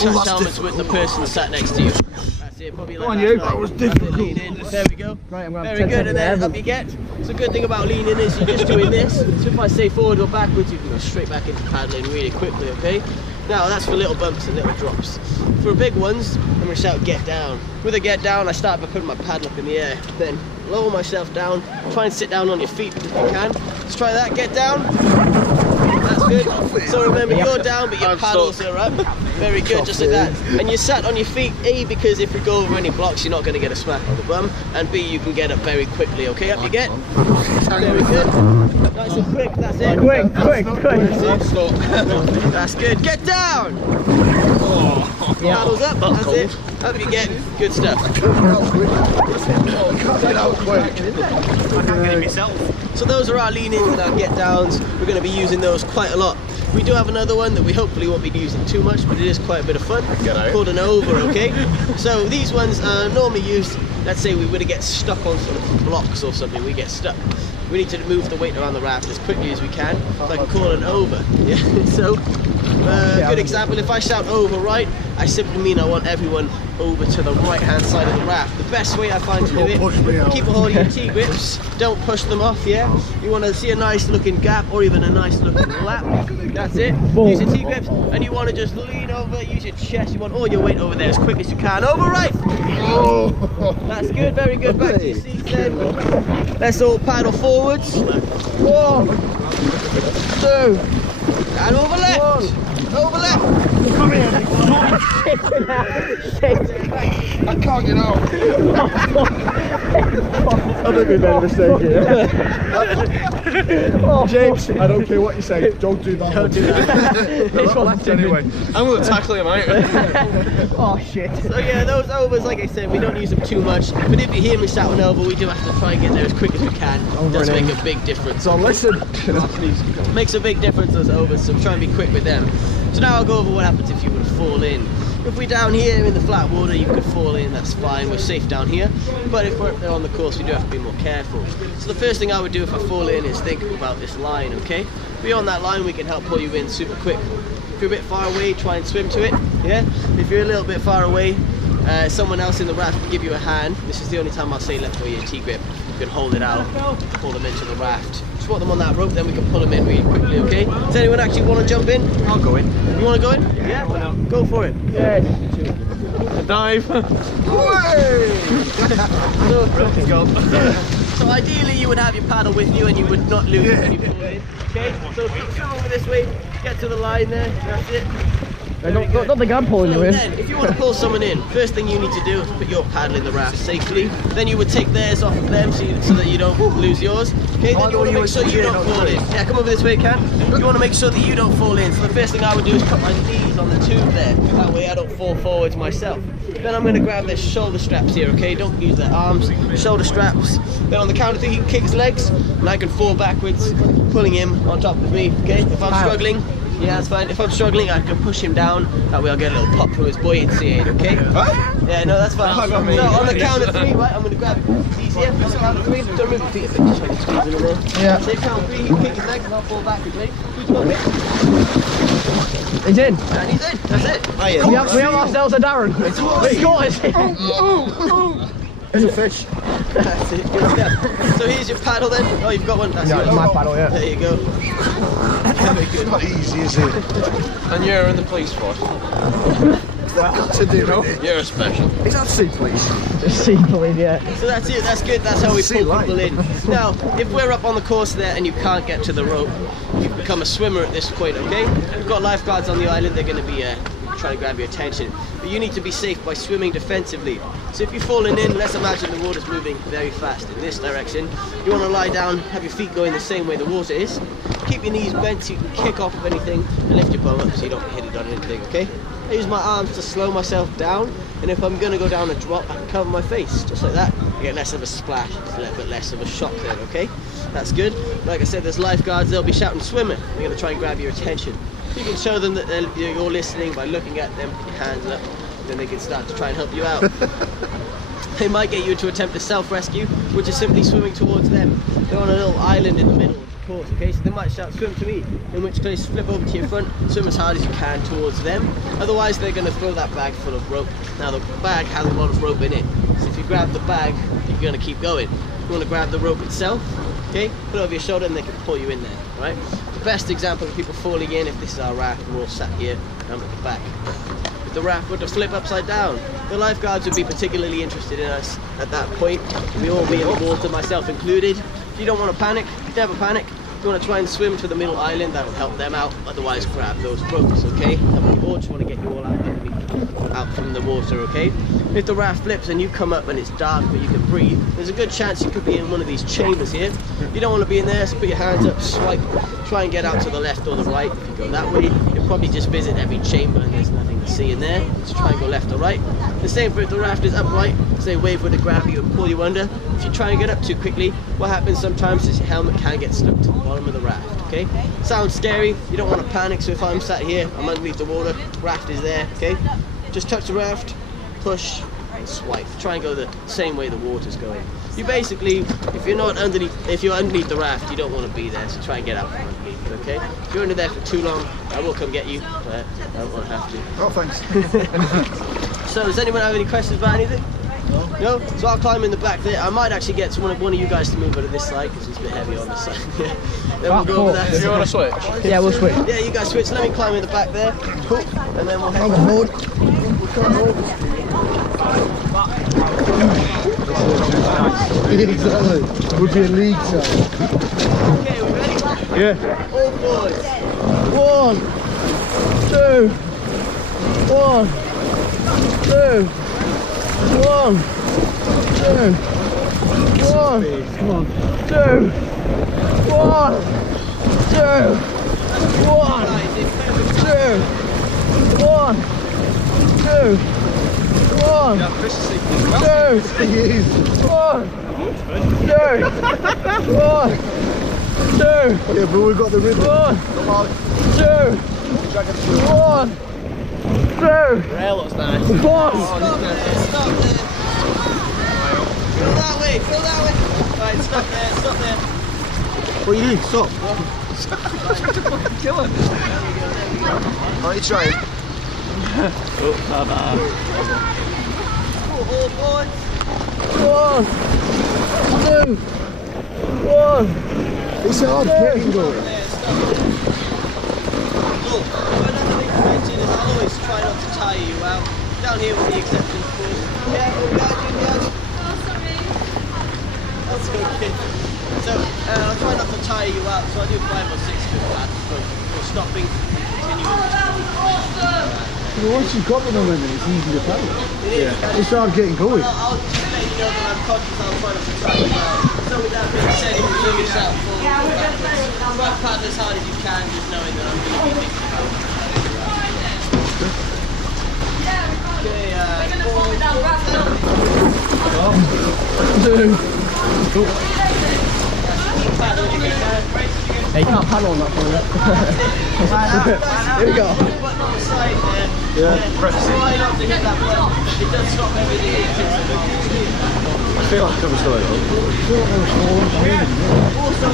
touch helmets with the person sat next to you. That's it, probably like Come on, you, that was difficult. Lean in. There we go. Right, I'm very good, and then up you get. So the good thing about leaning is you're just doing this. So if I say forward or backwards, you can go straight back into paddling really quickly, okay? Now that's for little bumps and little drops. For big ones, I'm going to shout get down. With a get down, I start by putting my paddle up in the air. Then lower myself down, try and sit down on your feet if you can. Let's try that, get down. That's good. So remember, you're down, but your paddles are up. Very good, just like that. And you're sat on your feet, A, because if we go over any blocks, you're not going to get a smack on the bum. And B, you can get up very quickly, okay? Up you get. Very good. Nice and quick, that's it. Quick. That's it. That's good. Get down! Paddles up, that's it. Up you get. Good stuff. I can't get out quick. I can't get it myself. So those are our lean-ins and our get-downs. We're going to be using those quite a lot. We do have another one that we hopefully won't be using too much, but it is quite a bit of fun. Called an over, okay? So these ones are normally used, let's say we were to get stuck on sort of blocks or something, we get stuck. We need to move the weight around the raft as quickly as we can, so I can call an over. Yeah. So, good example, if I shout over right, I simply mean I want everyone over to the right hand side of the raft. The best way I find to do it, keep a hold of your T-grips, don't push them off, yeah? You want to see a nice looking gap or even a nice looking lap, that's it. Use your T-grips and you want to just lean over, use your chest, you want all your weight over there as quick as you can. Over right! That's good, very good. Back to your seat then. Let's all paddle forwards. 1, 2, and over left. Over left. Come here. I can't get out. I think we made a mistake here. James, I don't care what you say, don't do that. Don't do that. Anyway, I'm going to tackle him out. oh shit. So yeah, those overs, like I said, we don't use them too much. But if you hear me shout an over, we do have to try and get there as quick as we can. It does make a big difference. So listen. Makes a big difference, those overs, so try and be quick with them. So now I'll go over what happens if you were to fall in. If we're down here in the flat water, you could fall in, that's fine, we're safe down here. But if we're up there on the course, we do have to be more careful. So the first thing I would do if I fall in is think about this line, okay? Beyond that line, we can help pull you in super quick. If you're a bit far away, try and swim to it, yeah? If you're a little bit far away, someone else in the raft can give you a hand. This is the only time I'll say let go of your T-grip. You can hold it out, pull them into the raft. Just put them on that rope, then we can pull them in really quickly, okay? Does anyone actually want to jump in? I'll go in. You want to go in? Yeah, why not? Go for it. Yes. A dive. So ideally you would have your paddle with you and you would not lose it when you pull it in. Okay, so if you come over this way, get to the line there, that's it. I don't think I'm pulling you in. Then, if you want to pull someone in, first thing you need to do is put your paddle in the raft safely. Then you would take theirs off of them so that you don't lose yours. Okay, then you want to make sure you don't fall in. Yeah, come over this way, Cam. You want to make sure that you don't fall in. So the first thing I would do is put my knees on the tube there. That way I don't fall forwards myself. Then I'm going to grab their shoulder straps here, okay? Don't use their arms, shoulder straps. Then on the count of 3, he can kick his legs, and I can fall backwards, pulling him on top of me, okay? If I'm struggling, yeah, that's fine. If I'm struggling, I can push him down. That way I'll get a little pop from his buoyancy aid, okay? Yeah, no, that's fine. So on the count of 3, right, I'm going to grab it. It's easier. On the count of 3, don't move your feet a bit, just so I can squeeze in there. Yeah. So count 3, he can kick his legs and I'll fall backwards, ready? Who's got me? He's in. And he's in, that's it. We have ourselves a Darren. It's got There's a fish. That's it, good stuff. So here's your paddle then. Oh, you've got one. That's Yeah, it's my paddle, yeah. There you go. It's not easy, is it? And you're in the police force. Got to do it. You're special. Is that sea police? Sea police, yeah. So that's it, that's good, that's how we pull people in. Now, if we're up on the course there and you can't get to the rope, you become a swimmer at this point, okay? We've got lifeguards on the island, they're going to be trying to grab your attention. But you need to be safe by swimming defensively. So if you're falling in, let's imagine the water's moving very fast in this direction. You want to lie down, have your feet going the same way the water is. Keep your knees bent so you can kick off of anything and lift your bum up so you don't hit it on anything, okay? I use my arms to slow myself down, and if I'm going to go down a drop, I can cover my face, just like that. You get less of a splash, it's a little bit less of a shock then, okay? That's good. Like I said, there's lifeguards, they'll be shouting swimmer. They're going to try and grab your attention. You can show them that you're listening by looking at them, put your hands up, then they can start to try and help you out. They might get you to attempt a self-rescue, which is simply swimming towards them. They're on a little island in the middle, support, okay? So they might shout, swim to me, in which case flip over to your front, swim as hard as you can towards them. Otherwise they're going to throw that bag full of rope. Now the bag has a lot of rope in it, so if you grab the bag, you're going to keep going. You want to grab the rope itself, okay? Put it over your shoulder and they can pull you in there, right? The best example of people falling in, if this is our raft and we're all sat here, I'm at the back. If the raft were to flip upside down, the lifeguards would be particularly interested in us at that point. We'd all be in the water, myself included. If you don't want to panic, never panic. If you want to try and swim to the middle island, that will help them out. Otherwise, grab those ropes, okay? And we all just want to get you all out from the water, okay? If the raft flips and you come up and it's dark but you can breathe, there's a good chance you could be in one of these chambers here. You don't want to be in there, so put your hands up, swipe, try and get out to the left or the right. If you go that way, you'll probably just visit every chamber and there's nothing to see in there. So try and go left or right. The same for if the raft is upright, say wave with a grab you and pull you under. If you try and get up too quickly, what happens sometimes is your helmet can get stuck to the bottom of the raft, okay? Sounds scary, you don't want to panic, so if I'm sat here, I'm underneath the water, raft is there, okay? Just touch the raft, push, and swipe. Try and go the same way the water's going. You basically, if you're underneath the raft, you don't want to be there, so try and get out from underneath it, okay? If you're under there for too long, I will come get you, but I don't want to have to. Oh, thanks. So does anyone have any questions about anything? No? So I'll climb in the back there. I might actually get one of you guys to move over to this side because it's a bit heavy on this side. Then we'll go over there. Do you want to switch? Yeah, we'll switch. Yeah, you guys switch. Let me climb in the back there. Cool. And then we'll head Exactly. Would be a league side. Okay, we ready? Yeah. All boys. 1, 2, 1, 2, 1, 2, 1, come on, 2, 1, 2, 1, 2, 1, 2, 1, 2, 1, 2, 1, 2. Yeah, but we've got the rhythm. 1, 2, 1, 2. Rail looks nice. 1. Stop there, stop there. Fill that way, fill that way. Right, stop there. What are you doing? Stop. Kill him. Are you trying? Oh, bye-bye. Cool, all boys. 1, 2, 1. It's hard getting going. There, stop. Cool. One other thing to mention is I always try not to tire you out. Down here with the exception, of course. Yeah, guys. That's okay. So I'll try not to tire you out, so I do 5 or 6 good laps for stopping and continuing. Well, once you've got the momentum, it's easy to paddle. Yeah. It's hard getting going. I'll just let you know that I'm conscious, I'll try not to tire you out. So with that being said, if you do yourself forward, try to paddle as hard as you can, just knowing that I'm going to be thinking about it. Hey, you can't paddle on that for Here we go. Button on the side there. Yeah. Try not to hit that button. It does stop everything. I feel like I'm still Also,